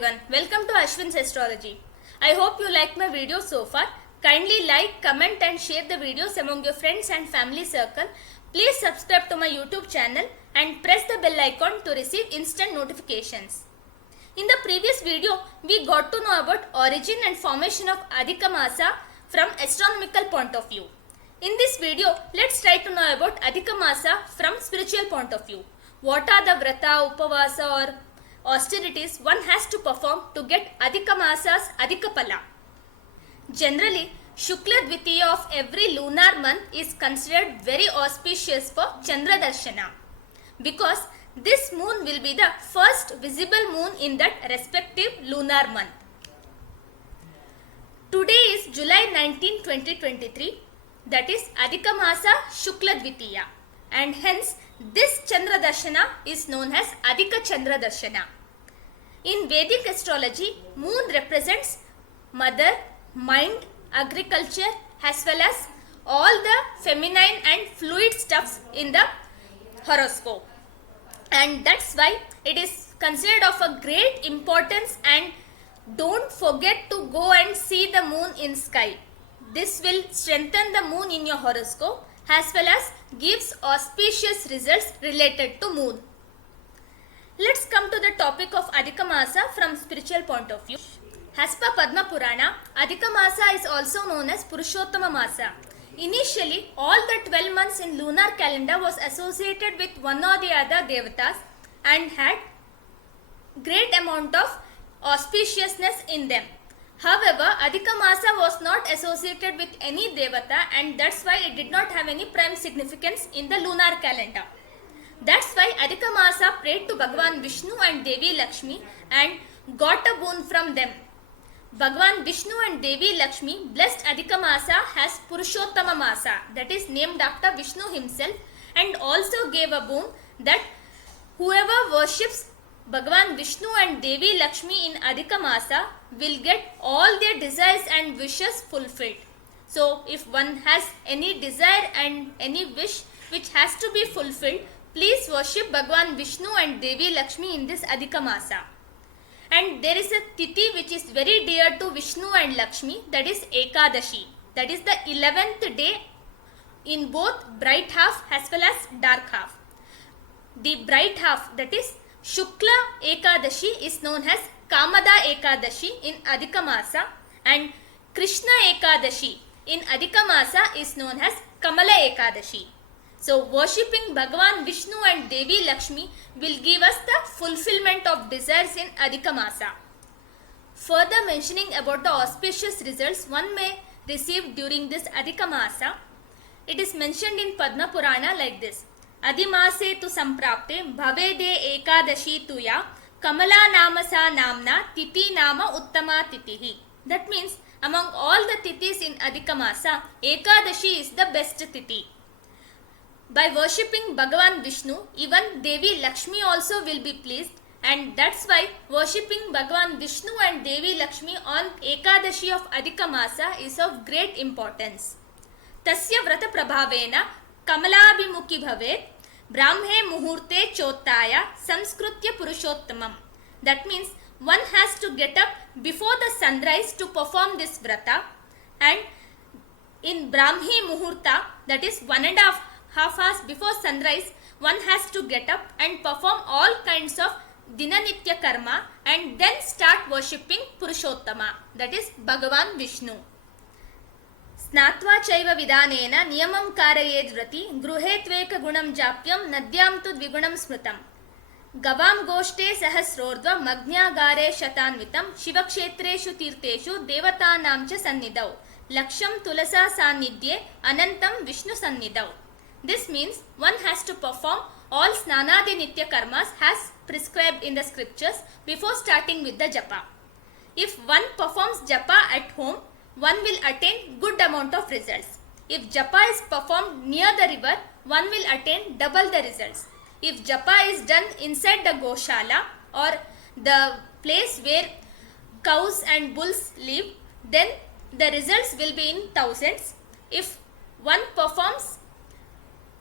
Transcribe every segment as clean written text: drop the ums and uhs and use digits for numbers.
everyone, welcome to Ashwin's Astrology. I hope you like my video so far. Kindly like, comment and share the videos among your friends and family circle. Please subscribe to my YouTube channel and press the bell icon to receive instant notifications. In the previous video, we got to know about origin and formation of Adhika Masa from astronomical point of view. In this video, let's try to know about Adhika Masa from spiritual point of view. What are the Vrata, Upavasa or austerities one has to perform to get Adhika Masa's Adhika Pala? Generally, Shukla Dvitiya of every lunar month is considered very auspicious for Chandra Darshana because this moon will be the first visible moon in that respective lunar month. Today is July 19, 2023, that is Adhika Masa Shukla Dvitiya, and hence this Chandra Darshana is known as Adhika Chandra Darshana. In Vedic astrology, moon represents mother, mind, agriculture as well as all the feminine and fluid stuffs in the horoscope. And that's why it is considered of a great importance, and don't forget to go and see the moon in sky. This will strengthen the moon in your horoscope as well as gives auspicious results related to moon. Let's come to the topic of Adhika Masa from spiritual point of view. As per Padma Purana, Adhika Masa is also known as Purushottama Masa. Initially, all the 12 months in lunar calendar was associated with one or the other devatas and had great amount of auspiciousness in them. However, Adhika Masa was not associated with any devata, and that's why it did not have any prime significance in the lunar calendar. That's why Adhika Masa prayed to Bhagavan Vishnu and Devi Lakshmi and got a boon from them. Bhagavan Vishnu and Devi Lakshmi blessed Adhika Masa as Purushottama Masa, that is named after Vishnu himself, and also gave a boon that whoever worships Bhagavan Vishnu and Devi Lakshmi in Adhika Masa will get all their desires and wishes fulfilled. So, if one has any desire and any wish which has to be fulfilled, please worship Bhagavan Vishnu and Devi Lakshmi in this Adhika Masa. And there is a Tithi which is very dear to Vishnu and Lakshmi, that is Ekadashi. That is the 11th day in both bright half as well as dark half. The bright half, that is Shukla Ekadashi, is known as Kamada Ekadashi in Adhika Masa, and Krishna Ekadashi in Adhika Masa is known as Kamala Ekadashi. So, worshipping Bhagavan Vishnu and Devi Lakshmi will give us the fulfillment of desires in Adhika Masa. Further mentioning about the auspicious results one may receive during this Adhika Masa, it is mentioned in Padma Purana like this. Adhimase tu samprapte bhavede ekadashi tuya kamala namasa namna titi nama uttama titihi. That means among all the titis in Adhika Masa, Ekadashi is the best titi. By worshipping Bhagavan Vishnu, even Devi Lakshmi also will be pleased, and that's why worshipping Bhagavan Vishnu and Devi Lakshmi on Ekadashi of Adhika Masa is of great importance. Tasya vrata prabhavena Kamalabhimukhi bhavet Brahme muhurte chottaya Samskrutya Purushottamam. That means one has to get up before the sunrise to perform this vrata, and in Brahmi Muhurta, that is 1.5 hours before sunrise, one has to get up and perform all kinds of Dinanitya karma and then start worshipping Purushottama, that is Bhagavan Vishnu. Snatva chaiva vidanena niyamam karayed vrati gruhe tveka gunam japyam nadyam tu dvigunam smritam gavam goshte sahasrodva magnyagare shatanvitam shivakshetreshu tirteshu devatanam cha sannidau laksham tulasa sannidye anantam vishnu sannidau. This means one has to perform all snanadi nitya karmas as prescribed in the scriptures before starting with the japa. If one performs japa at home, one will attain good amount of results. If japa is performed near the river, one will attain double the results. If japa is done inside the goshala or the place where cows and bulls live, then the results will be in thousands. If one performs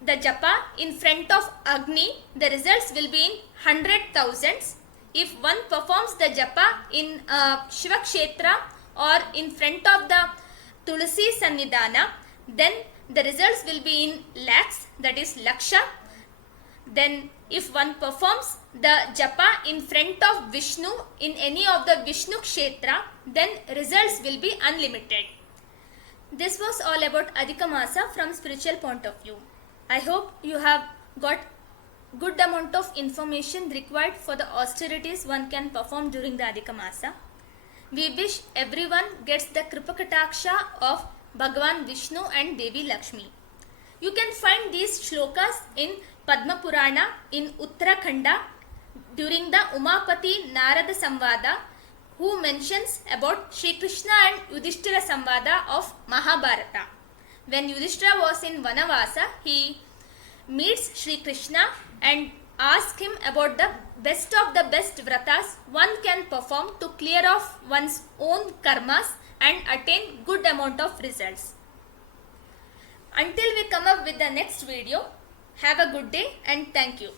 the japa in front of Agni, the results will be in 100,000s. if one performs the japa in Shiva Kshetra or in front of the Tulsi Sannidhana, then the results will be in lakhs, that is Laksha. Then if one performs the japa in front of Vishnu in any of the Vishnu Kshetra, then results will be unlimited. This was all about Adhika Masa from spiritual point of view. I hope you have got good amount of information required for the austerities one can perform during the Adhika Masa. We wish everyone gets the Kripakataksha of Bhagavan Vishnu and Devi Lakshmi. You can find these shlokas in Padma Purana in Uttarakhanda during the Umapati Narada Samvada, who mentions about Shri Krishna and Yudhishthira Samvada of Mahabharata. When Yudhishthira was in Vanavasa, he meets Shri Krishna and asks him about the best of the best vratas one can perform to clear off one's own karmas and attain good amount of results. Until we come up with the next video, have a good day and thank you.